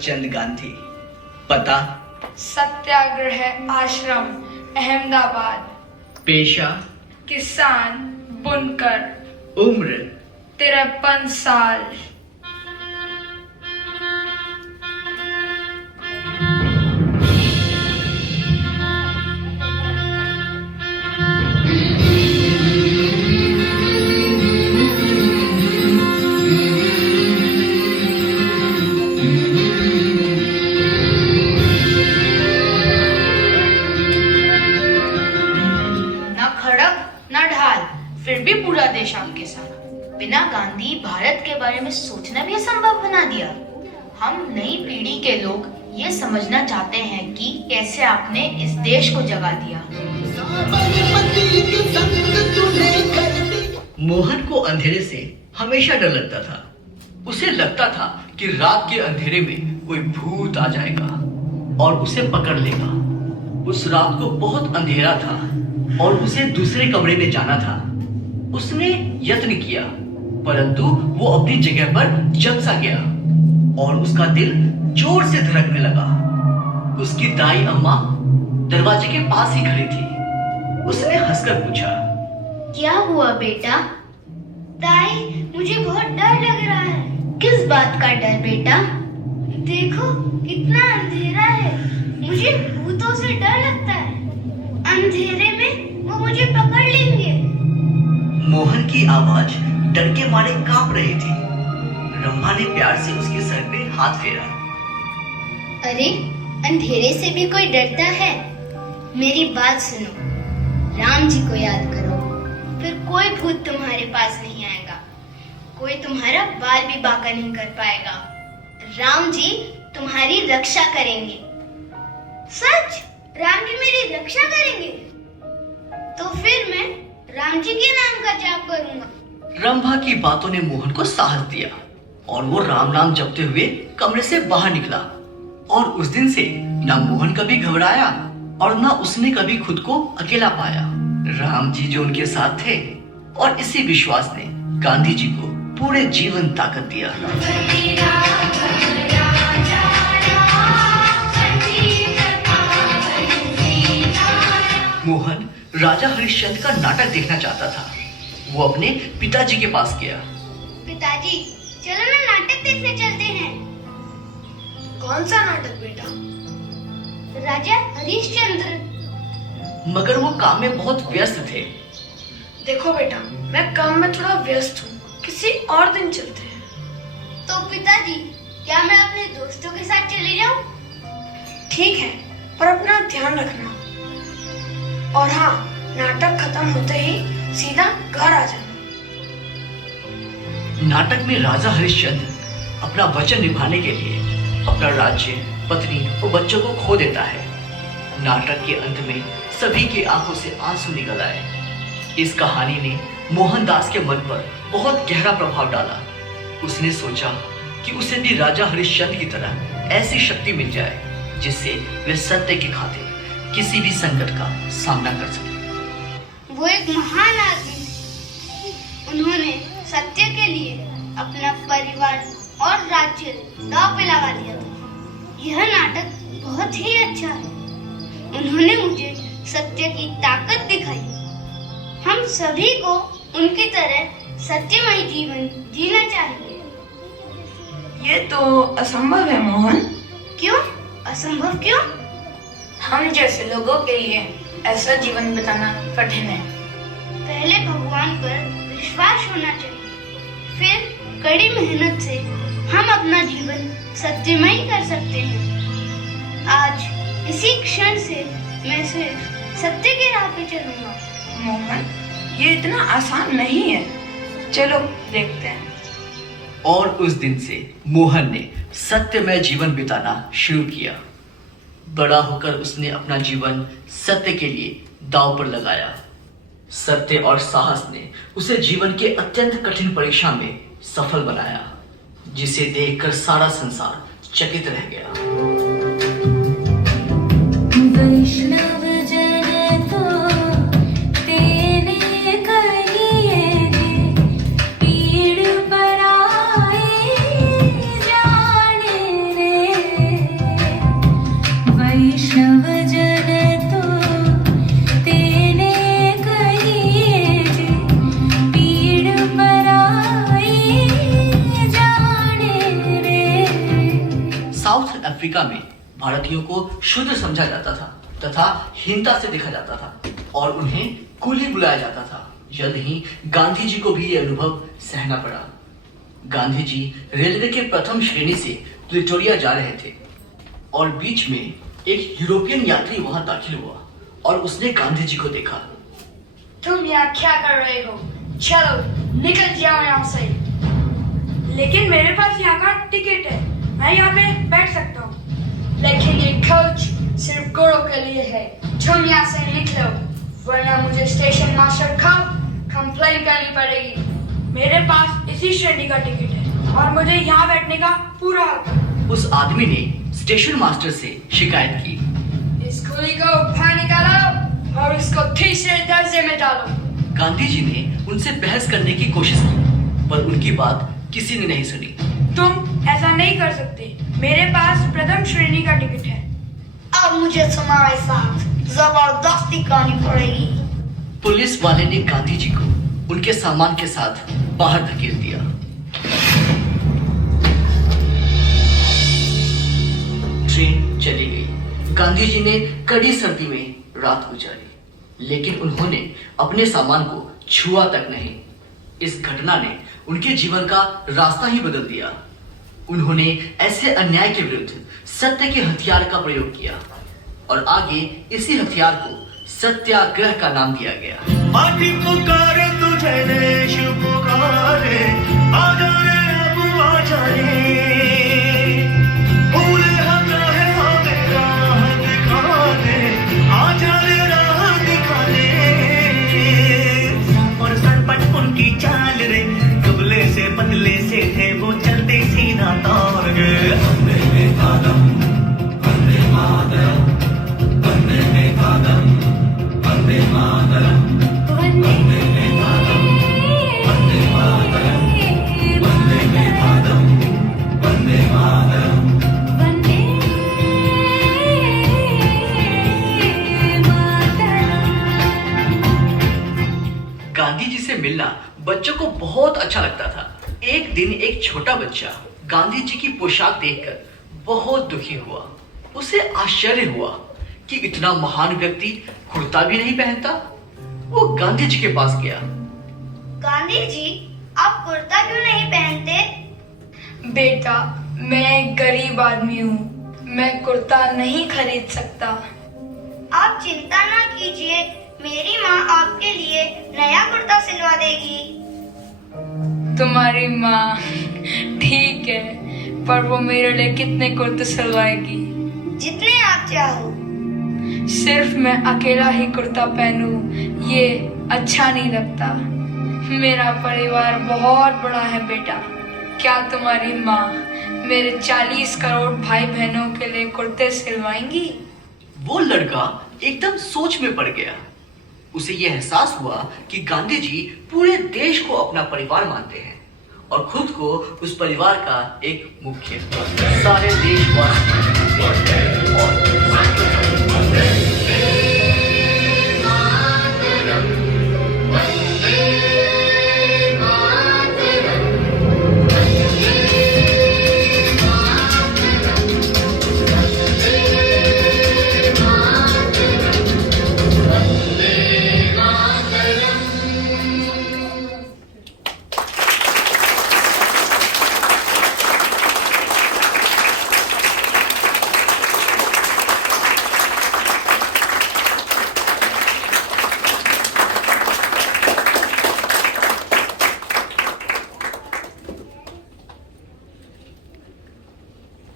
चंद गांधी। पता सत्याग्रह आश्रम अहमदाबाद। पेशा किसान बुनकर। उम्र 53 साल। फिर भी पूरा देश आपके साथ। बिना गांधी भारत के बारे में सोचना भी असंभव बना दिया। हम नई पीढ़ी के लोग ये समझना चाहते हैं कि कैसे आपने इस देश को जगा दिया। मोहन को अंधेरे से हमेशा डर लगता था। उसे लगता था कि रात के अंधेरे में कोई भूत आ जाएगा और उसे पकड़ लेगा। उस रात को बहुत अंधेरा था और उसे दूसरे कमरे में जाना था। उसने यत्न किया, परंतु वो अपनी जगह पर जम सा गया और उसका दिल जोर से धड़कने लगा। उसकी दाई अम्मा दरवाजे के पास ही खड़ी थी। उसने हंसकर पूछा, क्या हुआ बेटा? दाई, मुझे बहुत डर लग रहा है। किस बात का डर बेटा? देखो कितना अंधेरा है। मुझे भूतों से डर लगता है। अंधेरे में वो मुझे पकड़ लेंगे। मोहन की आवाज डर के मारे कांप रही थी। रंभा ने प्यार से उसके सर पे हाथ फेरा। अरे, अंधेरे से भी कोई डरता है? मेरी बात सुनो, राम जी को याद करो, फिर कोई भूत तुम्हारे पास नहीं आएगा। कोई तुम्हारा बाल भी बांका नहीं कर पाएगा। राम जी तुम्हारी रक्षा करेंगे। सच? राम जी मेरी रक्षा करेंगे? तो फिर मैं राम जी के नाम का जाप करूंगा। रंभा की बातों ने मोहन को साहस दिया और वो राम नाम जपते हुए कमरे से बाहर निकला। और उस दिन से न मोहन कभी घबराया और न उसने कभी खुद को अकेला पाया। राम जी जो उनके साथ थे और इसी विश्वास ने गांधी जी को पूरे जीवन ताकत दिया। मोहन राजा हरिश्चंद्र का नाटक देखना चाहता था। वो अपने पिताजी के पास गया। पिताजी, चलो ना नाटक देखने चलते हैं। कौन सा नाटक बेटा? राजा हरिश्चंद्र। मगर वो काम में बहुत व्यस्त थे। देखो बेटा, मैं काम में थोड़ा व्यस्त हूँ, किसी और दिन चलते हैं। तो पिताजी, क्या मैं अपने दोस्तों के साथ चली जाऊँ? ठीक है, पर अपना ध्यान रखना। और हाँ, नाटक खत्म होते ही सीधा घर आ जाना। नाटक में राजा हरिश्चंद्र अपना वचन निभाने के लिए अपना राज्य, पत्नी और बच्चों को खो देता है। नाटक के अंत में सभी की आंखों से आंसू निकल आए। इस कहानी ने मोहनदास के मन पर बहुत गहरा प्रभाव डाला। उसने सोचा कि उसे भी राजा हरिश्चंद्र की तरह ऐसी शक्ति मिल जाए जिससे वे सत्य की खातिर किसी भी संकट का सामना कर सके। वो एक महान आदमी थे। उन्होंने सत्य के लिए अपना परिवार और राज्य दांव पे लगा दिया था। यह नाटक बहुत ही अच्छा है। उन्होंने मुझे सत्य की ताकत दिखाई। हम सभी को उनकी तरह सत्यमय जीवन जीना चाहिए। ये तो असंभव है मोहन। क्यों असंभव? क्यों? हम जैसे लोगों के लिए ऐसा जीवन बिताना कठिन है। पहले भगवान पर विश्वास होना चाहिए, फिर कड़ी मेहनत से हम अपना जीवन सत्यमय कर सकते हैं। आज इसी क्षण से मैं सिर्फ सत्य के राह पे चलूंगा। मोहन, ये इतना आसान नहीं है। चलो देखते हैं। और उस दिन से मोहन ने सत्यमय जीवन बिताना शुरू किया। बड़ा होकर उसने अपना जीवन सत्य के लिए दांव पर लगाया। सत्य और साहस ने उसे जीवन के अत्यंत कठिन परीक्षा में सफल बनाया, जिसे देखकर सारा संसार चकित रह गया। साउथ अफ्रीका में भारतीयों को शूद्र समझा जाता था तथा हीनता से देखा जाता था और उन्हें कूली बुलाया जाता था। जल्द ही गांधी जी को भी यह अनुभव सहना पड़ा। गांधी जी रेलवे के प्रथम श्रेणी से प्रिटोरिया जा रहे थे और बीच में एक यूरोपियन यात्री वहां दाखिल हुआ और उसने गांधी जी को देखा। तुम यहाँ क्या कर रहे हो? चलो निकल जाओ यहाँ से। लेकिन मेरे पास यहाँ का टिकट है, मैं यहाँ पे बैठ सकता हूँ। लेकिन ये कोच सिर्फ गोरों के लिए है। तुम यहाँ से निकलो वरना मुझे स्टेशन मास्टर को कंप्लेन करनी पड़ेगी। मेरे पास इसी श्रेणी का टिकट है और मुझे यहाँ बैठने का पूरा हक है। उस आदमी ने स्टेशन मास्टर से शिकायत की। इस कुली को बाहर निकालो और उसको तीसरे दर्जे में डालो। गांधी जी ने उनसे बहस करने की कोशिश की पर उनकी बात किसी ने नहीं सुनी। तुम ऐसा नहीं कर सकते, मेरे पास प्रथम श्रेणी का टिकट है। अब मुझे तुम्हारे साथ जबरदस्ती करनी पड़ेगी। पुलिस वाले ने गांधी जी को उनके सामान के साथ बाहर धकेल दिया। ट्रेन चली गई। गांधी जी ने कड़ी सर्दी में रात गुजारी लेकिन उन्होंने अपने सामान को छुआ तक नहीं। इस घटना ने उनके जीवन का रास्ता ही बदल दिया। उन्होंने ऐसे अन्याय के विरुद्ध सत्य के हथियार का प्रयोग किया और आगे इसी हथियार को सत्याग्रह का नाम दिया गया। माटी पुकारे तुझे देश पुकारे, आजा रे अब आजा रे। भूले हटा है हमें राह दिखा दे, आजा रे राह दिखा दे। और सरपट उनकी चाल रे, दुबले से पतले से थे वो चलते सीधा दौड़ गए। वंदे मातरम, वंदे मातरम, वंदे मातरम, वंदे मातरम, वंदे मातरम, वंदे मातरम, वंदे मातरम, वंदे मातरम, वंदे गांधी जी से मिलना बच्चों को बहुत अच्छा लगता था। एक दिन एक छोटा बच्चा गांधी जी की पोशाक देखकर बहुत दुखी हुआ। उसे आश्चर्य हुआ कि इतना महान व्यक्ति कुर्ता भी नहीं पहनता। वो गांधी जी के पास गया। गांधी जी, आप कुर्ता क्यों नहीं पहनते? बेटा, मैं गरीब आदमी हूँ, मैं कुर्ता नहीं खरीद सकता। आप चिंता ना कीजिए, मेरी माँ आपके लिए नया कुर्ता सिलवा देगी। तुम्हारी माँ ठीक है, पर वो मेरे लिए कितने कुर्ते सिलवाएगी? जितने आप चाहो। सिर्फ मैं अकेला ही कुर्ता पहनूं, ये अच्छा नहीं लगता। मेरा परिवार बहुत बड़ा है बेटा। क्या तुम्हारी माँ मेरे 40 करोड़ भाई बहनों के लिए कुर्ते सिलवाएंगी? वो लड़का एकदम सोच में पड़ गया। उसे यह एहसास हुआ कि गांधी जी पूरे देश को अपना परिवार मानते हैं और खुद को उस परिवार का एक मुख्य। सारे देशवासी